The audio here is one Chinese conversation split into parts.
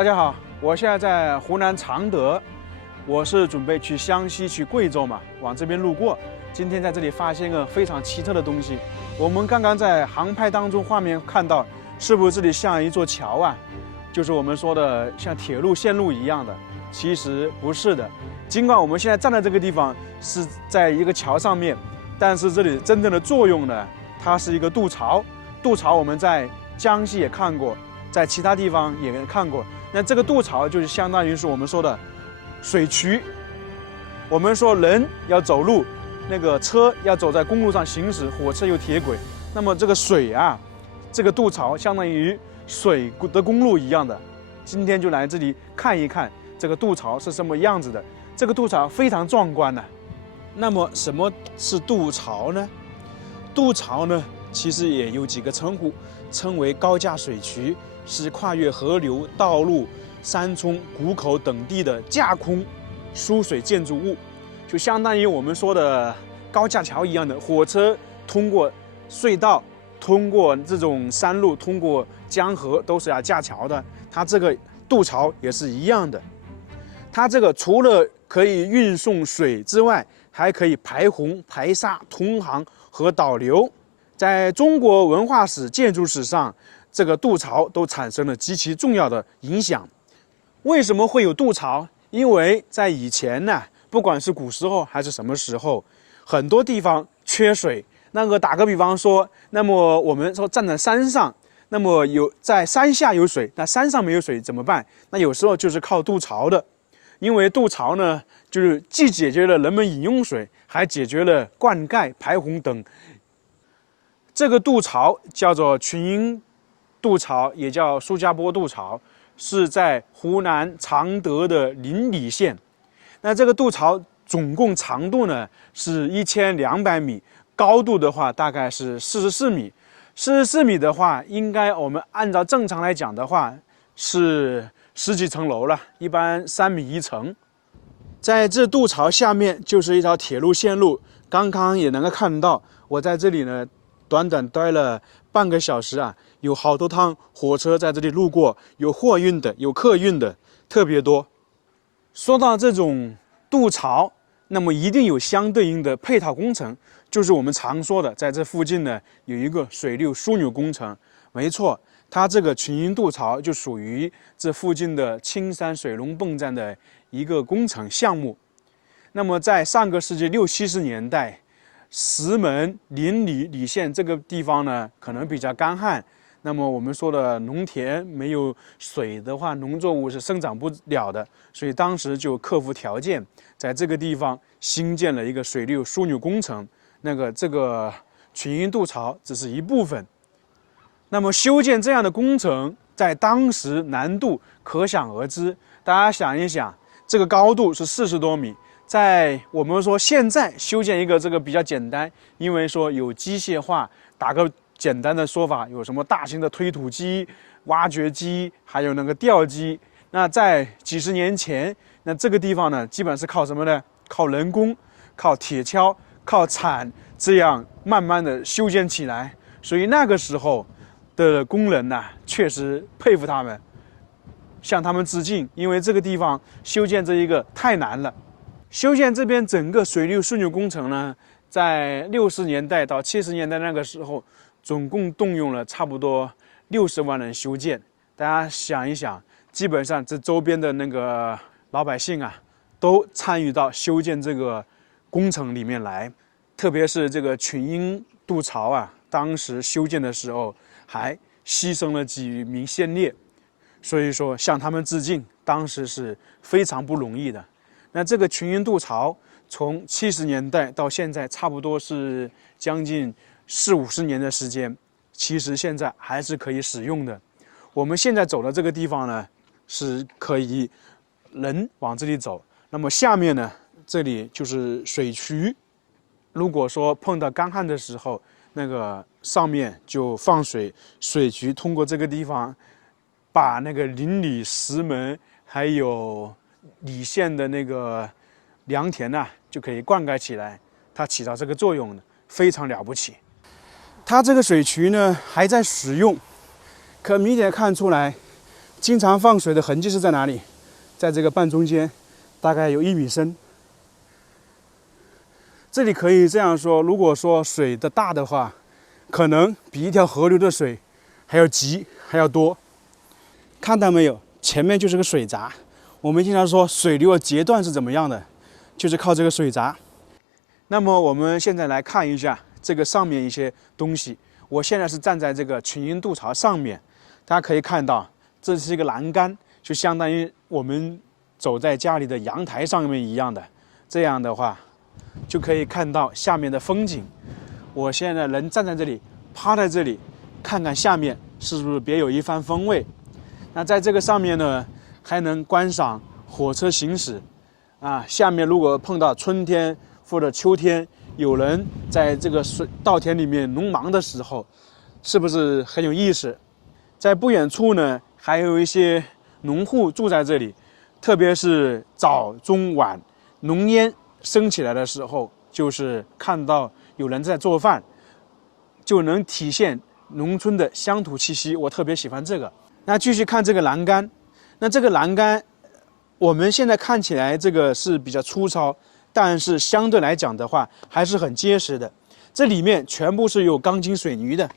大家好，我现在在湖南常德，我是准备去湘西、去贵州嘛，往这边路过。今天在这里发现一个非常奇特的东西。我们刚刚在航拍当中画面看到，是不是这里像一座桥啊？就是我们说的像铁路线路一样的，其实不是的。尽管我们现在站在这个地方是在一个桥上面，但是这里真正的作用呢，它是一个渡槽。渡槽我们在江西也看过，在其他地方也看过。那这个渡槽就是相当于是我们说的水渠。我们说人要走路，那个车要走在公路上行驶，火车有铁轨。那么这个水啊，这个渡槽相当于水的公路一样的。今天就来这里看一看这个渡槽是什么样子的。这个渡槽非常壮观呢。那么什么是渡槽呢？渡槽呢，其实也有几个称呼，称为高架水渠，是跨越河流、道路、山冲、谷口等地的架空输水建筑物，就相当于我们说的高架桥一样的。火车通过隧道、通过这种山路、通过江河都是要架桥的。它这个渡槽也是一样的。它这个除了可以运送水之外，还可以排洪、排沙、通航和导流。在中国文化史、建筑史上，这个渡槽都产生了极其重要的影响。为什么会有渡槽？因为在以前呢，不管是古时候还是什么时候，很多地方缺水。打个比方说，那么我们说站在山上，那么在山下有水，那山上没有水怎么办？那有时候就是靠渡槽的。因为渡槽呢，就是既解决了人们饮用水，还解决了灌溉、排洪等。这个渡槽叫做群英渡槽，也叫苏家坡渡槽，是在湖南常德的邻里县。那这个渡槽总共长度呢是1200米，高度的话大概是44米。44米的话，应该我们按照正常来讲的话是十几层楼了，一般3米1层。在这渡槽下面就是一条铁路线路，刚刚也能够看到，我在这里呢短短待了半个小时啊，有好多趟火车在这里路过，有货运的，有客运的，特别多。说到这种渡槽，那么一定有相对应的配套工程，就是我们常说的，在这附近呢有一个水流枢纽工程。没错，它这个群英渡槽就属于这附近的青山水龙泵站的一个工程项目。那么在上个世纪60、70年代，石门、邻里、礼县这个地方呢，可能比较干旱。那么我们说的农田没有水的话，农作物是生长不了的，所以当时就克服条件，在这个地方兴建了一个水流枢纽工程。这个群英渡槽只是一部分。那么修建这样的工程，在当时难度可想而知。大家想一想，这个高度是40多米。在我们说现在修建一个这个比较简单，因为说有机械化。打个简单的说法，有什么大型的推土机、挖掘机，还有吊机。那在几十年前，那这个地方呢，基本是靠什么呢？靠人工、靠铁锹、靠铲，这样慢慢的修建起来。所以那个时候的工人呢，确实佩服他们，向他们致敬，因为这个地方修建这一个太难了。修建这边整个水流枢纽工程呢，在60年代到70年代那个时候，总共动用了差不多60万人修建。大家想一想，基本上这周边的老百姓啊，都参与到修建这个工程里面来。特别是这个群英渡槽啊，当时修建的时候还牺牲了几名先烈，所以说向他们致敬，当时是非常不容易的。那这个群英渡槽从70年代到现在，差不多是将近40、50年的时间，其实现在还是可以使用的。我们现在走的这个地方呢，是可以人往这里走。那么下面呢，这里就是水渠。如果说碰到干旱的时候，上面就放水，水渠通过这个地方，把邻里、石门还有礼县的良田呢，就可以灌溉起来，它起到这个作用呢，非常了不起。它这个水渠呢还在使用，可明显看出来，经常放水的痕迹是在哪里？在这个半中间，大概有1米深。这里可以这样说，如果说水的大的话，可能比一条河流的水还要急，还要多。看到没有？前面就是个水闸。我们经常说水流的截断是怎么样的，就是靠这个水闸。那么我们现在来看一下这个上面一些东西。我现在是站在这个群英渡槽上面，大家可以看到，这是一个栏杆，就相当于我们走在家里的阳台上面一样的。这样的话，就可以看到下面的风景。我现在能站在这里，趴在这里，看看下面是不是别有一番风味。那在这个上面呢，还能观赏火车行驶。下面如果碰到春天或者秋天，有人在这个稻田里面农忙的时候，是不是很有意思？在不远处呢，还有一些农户住在这里，特别是早中晚浓烟升起来的时候，就是看到有人在做饭，就能体现农村的乡土气息。我特别喜欢这个。那继续看这个栏杆，那这个栏杆，我们现在看起来这个是比较粗糙，但是相对来讲的话，还是很结实的。这里面全部是有钢筋水泥的。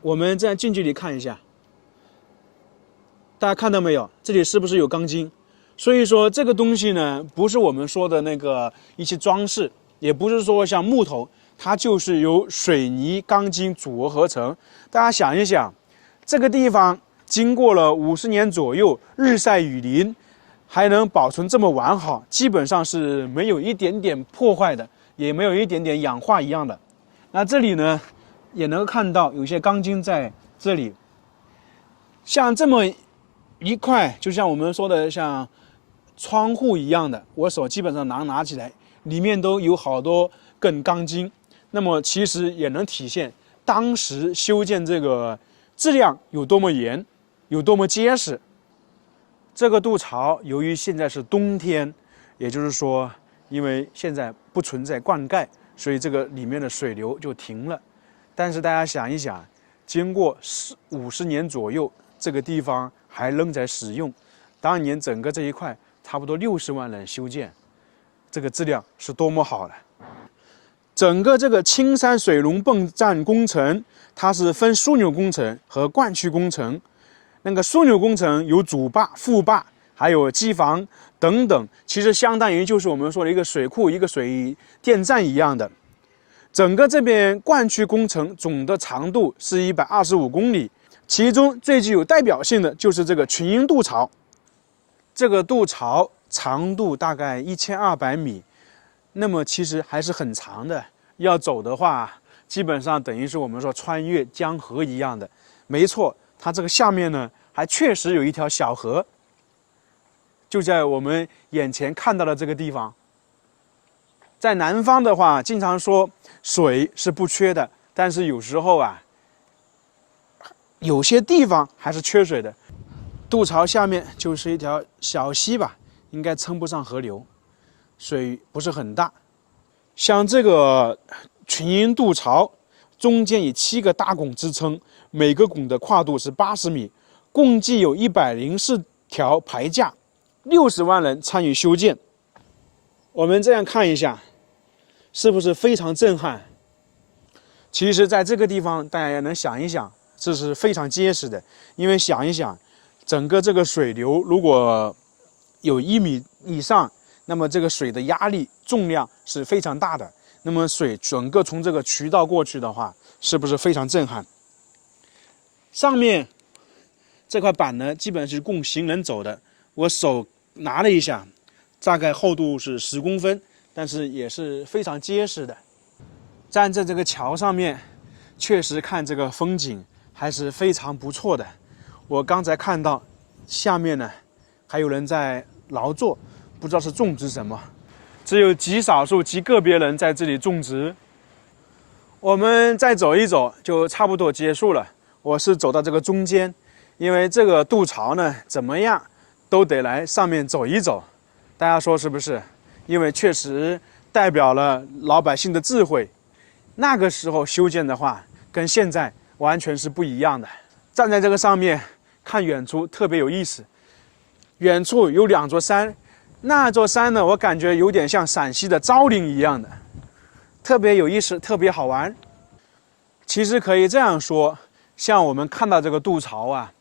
我们这样近距离看一下，大家看到没有？这里是不是有钢筋？所以说这个东西呢，不是我们说的那个一些装饰，也不是说像木头，它就是由水泥、钢筋组合而成。大家想一想，这个地方经过了50年左右，日晒雨淋，还能保存这么完好，基本上是没有一点点破坏的，也没有一点点氧化一样的。那这里呢，也能够看到有些钢筋在这里，像这么一块，就像我们说的像窗户一样的，我手基本上能拿起来，里面都有好多根钢筋。那么其实也能体现当时修建这个质量有多么严，有多么结实。这个渡槽由于现在是冬天，也就是说，因为现在不存在灌溉，所以这个里面的水流就停了。但是大家想一想，经过50年左右，这个地方还仍在使用。当年整个这一块差不多60万人修建，这个质量是多么好的。整个这个青山水龙泵站工程，它是分枢纽工程和灌区工程。那个枢纽工程有主坝、副坝，还有机房等等，其实相当于就是我们说的一个水库、一个水电站一样的。整个这边灌区工程总的长度是125公里，其中最具有代表性的就是这个群英渡槽。这个渡槽长度大概1200米，那么其实还是很长的。要走的话，基本上等于是我们说穿越江河一样的。没错，它这个下面呢，还确实有一条小河，就在我们眼前看到的这个地方。在南方的话，经常说水是不缺的，但是有时候有些地方还是缺水的。渡槽下面就是一条小溪吧，应该称不上河流，水不是很大。像这个群英渡槽，中间以7个大拱支撑，每个拱的跨度是80米，共计有104条排架，60万人参与修建。我们这样看一下，是不是非常震撼？其实在这个地方，大家也能想一想，这是非常结实的。因为想一想，整个这个水流如果有1米以上，那么这个水的压力重量是非常大的。那么水整个从这个渠道过去的话，是不是非常震撼？上面这块板呢，基本是供行人走的。我手拿了一下，大概厚度是10公分，但是也是非常结实的。站在这个桥上面，确实看这个风景还是非常不错的。我刚才看到下面呢，还有人在劳作，不知道是种植什么。只有极少数、极个别人在这里种植。我们再走一走，就差不多结束了。我是走到这个中间，因为这个渡槽呢，怎么样都得来上面走一走。大家说是不是？因为确实代表了老百姓的智慧。那个时候修建的话，跟现在完全是不一样的。站在这个上面，看远处特别有意思。远处有2座山，那座山呢，我感觉有点像陕西的昭陵一样的，特别有意思，特别好玩。其实可以这样说，像我们看到这个渡槽啊，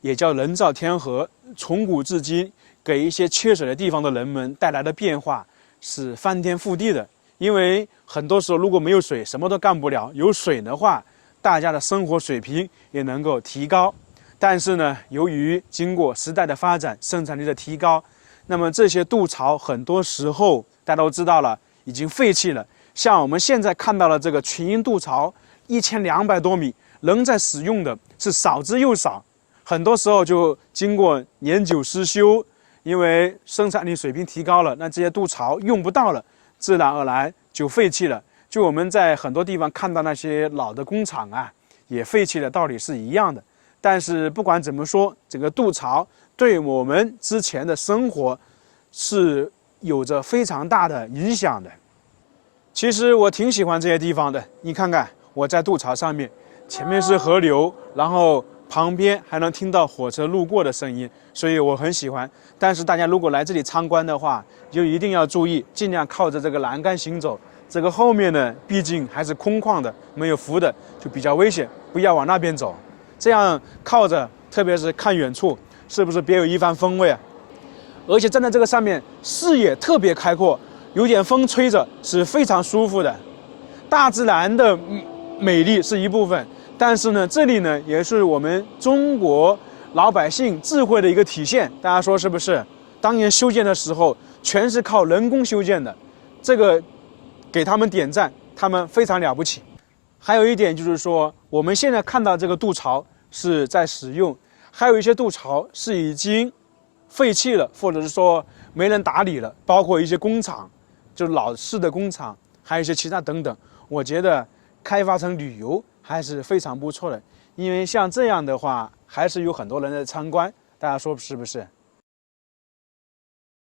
也叫人造天河，从古至今给一些缺水的地方的人们带来的变化是翻天覆地的。因为很多时候如果没有水，什么都干不了；有水的话，大家的生活水平也能够提高。但是呢，由于经过时代的发展，生产力的提高，那么这些渡槽很多时候大家都知道了，已经废弃了。像我们现在看到的这个群英渡槽，1200多米，仍在使用的是少之又少。很多时候就经过年久失修，因为生产力水平提高了，那这些渡槽用不到了，自然而然就废弃了。就我们在很多地方看到那些老的工厂啊，也废弃的道理是一样的。但是不管怎么说，这个渡槽对我们之前的生活是有着非常大的影响的。其实我挺喜欢这些地方的，你看看我在渡槽上面，前面是河流，然后旁边还能听到火车路过的声音，所以我很喜欢。但是大家如果来这里参观的话，就一定要注意，尽量靠着这个栏杆行走。这个后面呢，毕竟还是空旷的，没有扶的，就比较危险，不要往那边走。这样靠着，特别是看远处，是不是别有一番风味啊？而且站在这个上面，视野特别开阔，有点风吹着，是非常舒服的。大自然的美丽是一部分，但是呢，这里呢也是我们中国老百姓智慧的一个体现。大家说是不是？当年修建的时候，全是靠人工修建的，这个给他们点赞，他们非常了不起。还有一点就是说，我们现在看到这个渡槽是在使用，还有一些渡槽是已经废弃了，或者是说没人打理了，包括一些工厂，就是老式的工厂，还有一些其他等等。我觉得开发成旅游还是非常不错的，因为像这样的话，还是有很多人在参观，大家说是不是？